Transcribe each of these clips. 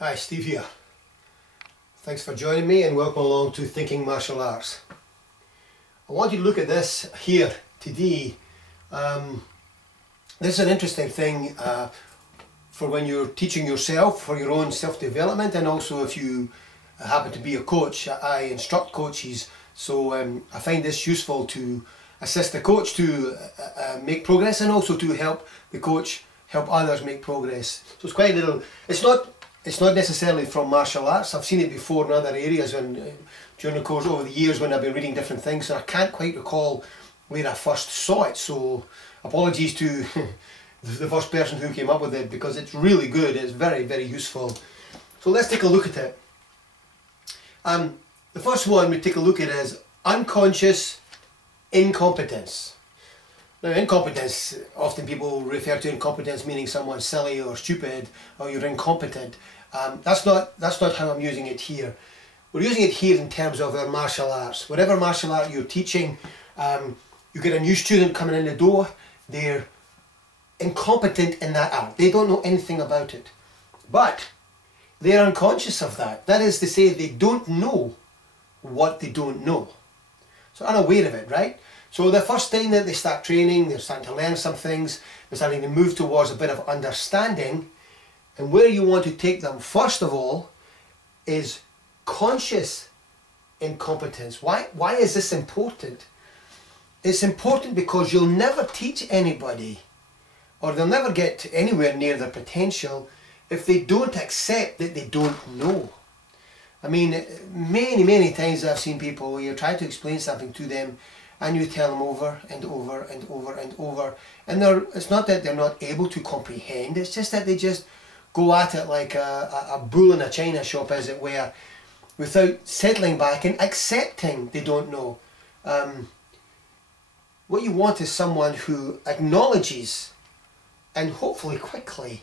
Hi, Steve here. Thanks for joining me and welcome along to Thinking Martial Arts. I want you to look at this here today. This is an interesting thing for when you're teaching yourself, for your own self-development, and also if you happen to be a coach. I instruct coaches, so I find this useful to assist the coach to make progress, and also to help the coach help others make progress. So it's quite a little, it's not necessarily from martial arts. I've seen it before in other areas when, during the course over the years when I've been reading different things, and I can't quite recall where I first saw it, so apologies to the first person who came up with it, because it's really good, it's very, very useful. So let's take a look at it. The first one we take a look at is unconscious incompetence. Now, incompetence, often people refer to incompetence meaning someone's silly or stupid, or you're incompetent. That's not how I'm using it here. We're using it here in terms of our martial arts. Whatever martial art you're teaching, you get a new student coming in the door, they're incompetent in that art. They don't know anything about it. But they're unconscious of that. That is to say, they don't know what they don't know. So unaware of it, right? So the first time that they start training, they're starting to learn some things, they're starting to move towards a bit of understanding, and where you want to take them first of all is conscious incompetence. Why is this important? It's important because you'll never teach anybody, or they'll never get anywhere near their potential, if they don't accept that they don't know. I mean, many times I've seen people where you try to explain something to them and you tell them over and over and over and over, and it's not that they're not able to comprehend, it's just that they just go at it like a bull in a china shop, as it were, without settling back and accepting they don't know. What you want is someone who acknowledges, and hopefully quickly,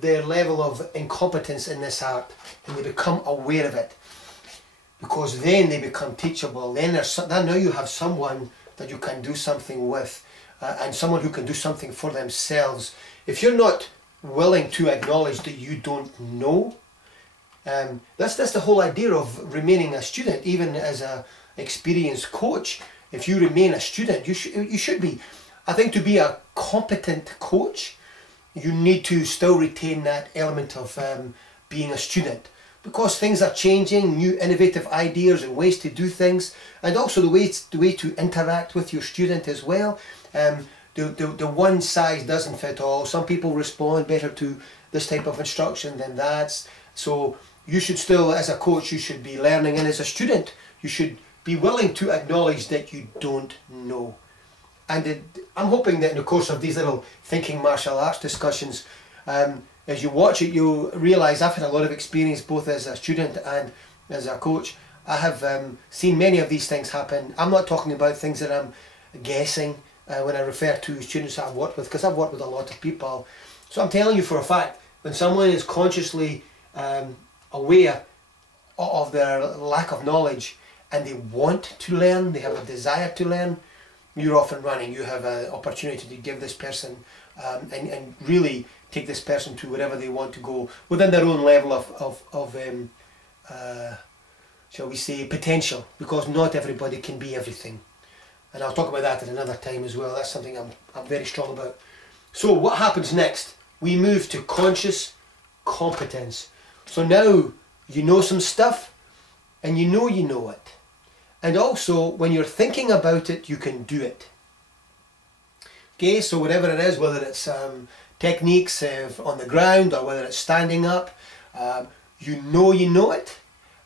their level of incompetence in this art, and they become aware of it, because then they become teachable. Then now you have someone that you can do something with, and someone who can do something for themselves. If you're not willing to acknowledge that you don't know, that's the whole idea of remaining a student. Even as an experienced coach, if you remain a student, you should be. I think to be a competent coach, you need to still retain that element of being a student, because things are changing, new innovative ideas and ways to do things, and also the way to interact with your student as well. The one size doesn't fit all. Some people respond better to this type of instruction than that. So you should still, as a coach, you should be learning, and as a student, you should be willing to acknowledge that you don't know. And I'm hoping that in the course of these little Thinking Martial Arts discussions, as you watch it, you'll realise I've had a lot of experience both as a student and as a coach. I have seen many of these things happen. I'm not talking about things that I'm guessing when I refer to students that I've worked with, because I've worked with a lot of people. So I'm telling you for a fact, when someone is consciously aware of their lack of knowledge and they want to learn, they have a desire to learn, you're off and running. You have an opportunity to give this person and really take this person to wherever they want to go within their own level of shall we say, potential, because not everybody can be everything. And I'll talk about that at another time as well. That's something I'm very strong about. So what happens next? We move to conscious competence. So now you know some stuff, and you know it. And also, when you're thinking about it, you can do it. Okay, so whatever it is, whether it's techniques on the ground or whether it's standing up, you know it.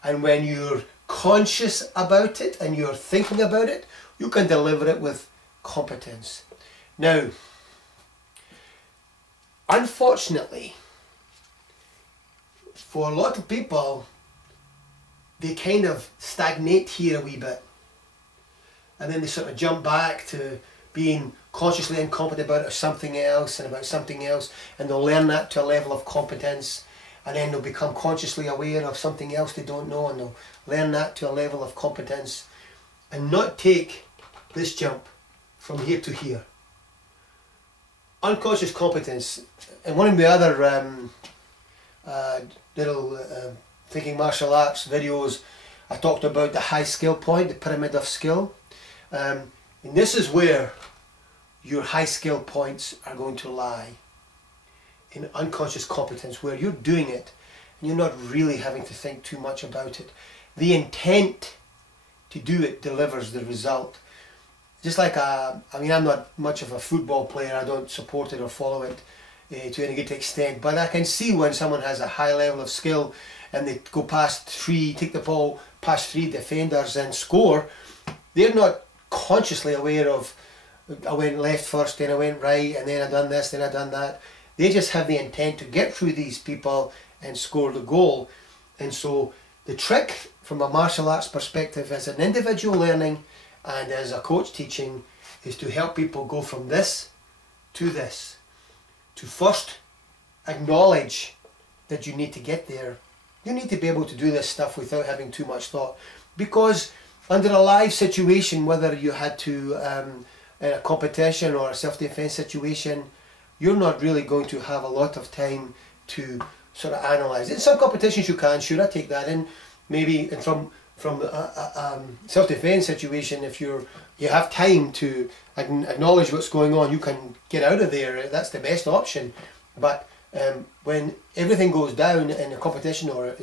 And when you're conscious about it and you're thinking about it, you can deliver it with competence. Now, unfortunately, for a lot of people, they kind of stagnate here a wee bit, and then they sort of jump back to being consciously incompetent about it or something else, and about something else, and they'll learn that to a level of competence, and then they'll become consciously aware of something else they don't know, and they'll learn that to a level of competence, and not take this jump from here to here. Unconscious competence, and one of the other little thinking martial arts videos, I talked about the high skill point, the pyramid of skill. And this is where your high skill points are going to lie, in unconscious competence, where you're doing it and you're not really having to think too much about it. The intent to do it delivers the result. Just like, I mean, I'm not much of a football player, I don't support it or follow it to any good extent, but I can see when someone has a high level of skill and they go past three, take the ball past three defenders and score, they're not consciously aware of, I went left first, then I went right, and then I done this, then I done that. They just have the intent to get through these people and score the goal. And so the trick from a martial arts perspective as an individual learning and as a coach teaching is to help people go from this to this. To first acknowledge that you need to get there. You need to be able to do this stuff without having too much thought. Because under a live situation, whether you had to, in a competition or a self-defense situation, you're not really going to have a lot of time to sort of analyse. In some competitions you can, sure, I take that in. Maybe from a self-defense situation, if you have time to acknowledge what's going on, you can get out of there. That's the best option. But when everything goes down in a competition or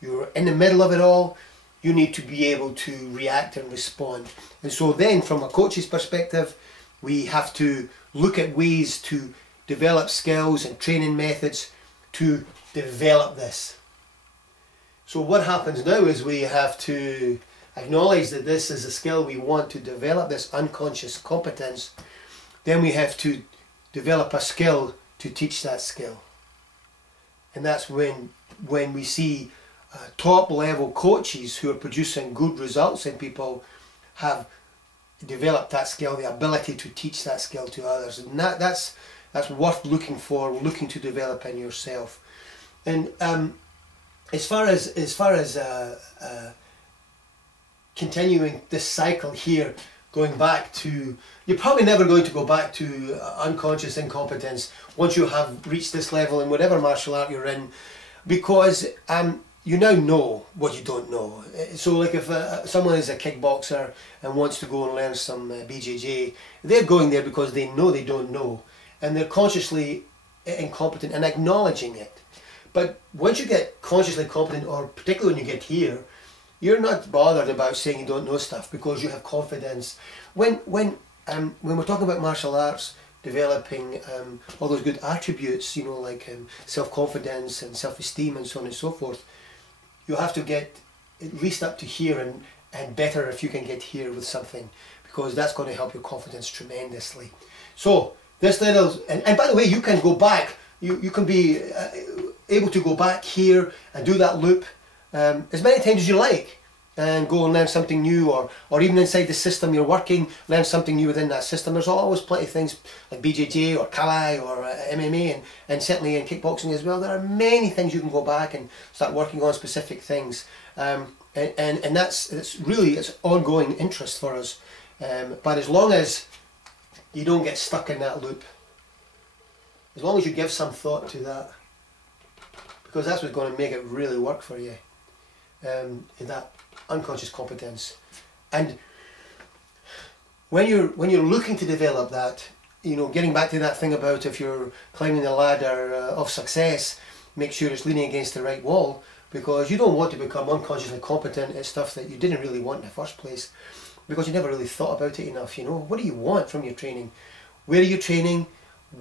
you're in the middle of it all, you need to be able to react and respond. And so then from a coach's perspective, we have to look at ways to develop skills and training methods to develop this. So what happens now is we have to acknowledge that this is a skill we want to develop, this unconscious competence. Then we have to develop a skill to teach that skill. And that's when we see top level coaches who are producing good results in people have developed that skill, the ability to teach that skill to others. And that's worth looking for, looking to develop in yourself. And as far as continuing this cycle here, going back to, you're probably never going to go back to unconscious incompetence once you have reached this level in whatever martial art you're in, because you now know what you don't know. So like if someone is a kickboxer and wants to go and learn some BJJ, they're going there because they know they don't know, and they're consciously incompetent and acknowledging it. But once you get consciously competent, or particularly when you get here, you're not bothered about saying you don't know stuff because you have confidence. When we're talking about martial arts, developing all those good attributes, you know, like self-confidence and self-esteem and so on and so forth, you have to get at least up to here, and better if you can get here with something, because that's going to help your confidence tremendously. So this little, and by the way, you can go back, you can be able to go back here and do that loop as many times as you like, and go and learn something new, or even inside the system you're working, learn something new within that system. There's always plenty of things like BJJ or Kalai or MMA, and certainly in kickboxing as well. There are many things you can go back and start working on specific things, and it's ongoing interest for us. But as long as you don't get stuck in that loop, as long as you give some thought to that, because that's what's going to make it really work for you, in that unconscious competence. And when you're looking to develop that, you know, getting back to that thing about if you're climbing the ladder of success, make sure it's leaning against the right wall, because you don't want to become unconsciously competent at stuff that you didn't really want in the first place, because you never really thought about it enough. You know, what do you want from your training? Where are you training?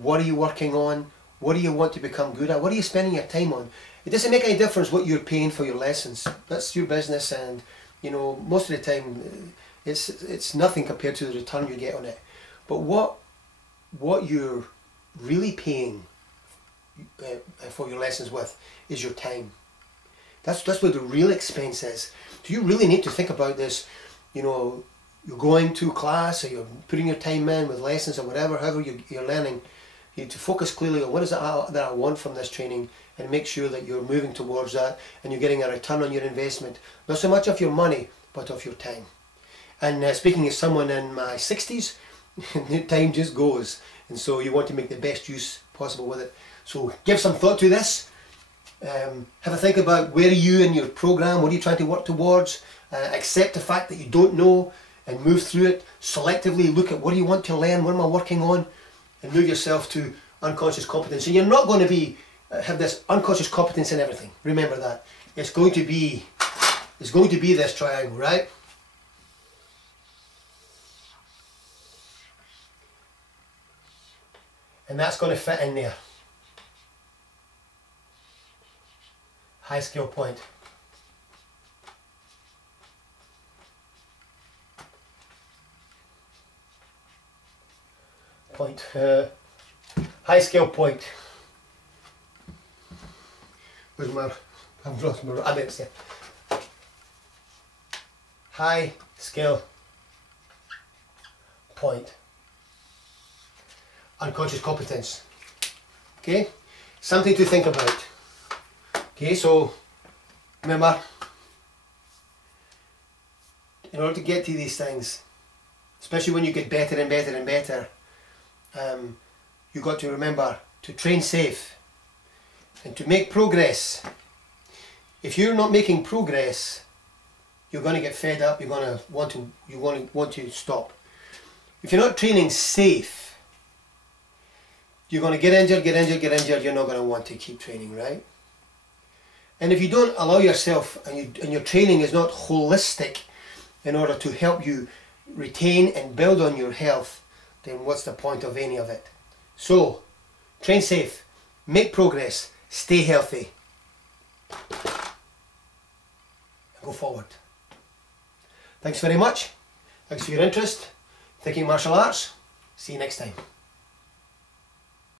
What are you working on? What do you want to become good at? What are you spending your time on? It doesn't make any difference what you're paying for your lessons. That's your business, and you know, most of the time it's nothing compared to the return you get on it. But what you're really paying for your lessons with is your time. That's where the real expense is. So you really need to think about this. You know, you're going to class, or you're putting your time in with lessons or whatever, however you're learning. You need to focus clearly on what is it that I want from this training, and make sure that you're moving towards that and you're getting a return on your investment, not so much of your money but of your time. And speaking as someone in my 60s, time just goes, and so you want to make the best use possible with it. So give some thought to this, Have a think about where are you in your program, what are you trying to work towards. Accept the fact that you don't know and move through it. Selectively look at what do you want to learn, what am I working on, and move yourself to unconscious competence. And you're not going to be have this unconscious competence in everything. Remember that. It's going to be this triangle, right? And that's going to fit in there. High skill point. High skill point. Where's my, I've lost my, I meant to say. High skill point. Unconscious competence. Okay, something to think about. Okay, so remember, in order to get to these things, especially when you get better and better and better, you've got to remember to train safe and to make progress. If you're not making progress, you're going to get fed up. You're going to want to stop. If you're not training safe, you're going to get injured. You're not going to want to keep training, right? And if you don't allow yourself, and your training is not holistic in order to help you retain and build on your health, then what's the point of any of it? So, train safe, make progress, stay healthy, and go forward. Thanks very much. Thanks for your interest. Thinking Martial Arts. See you next time.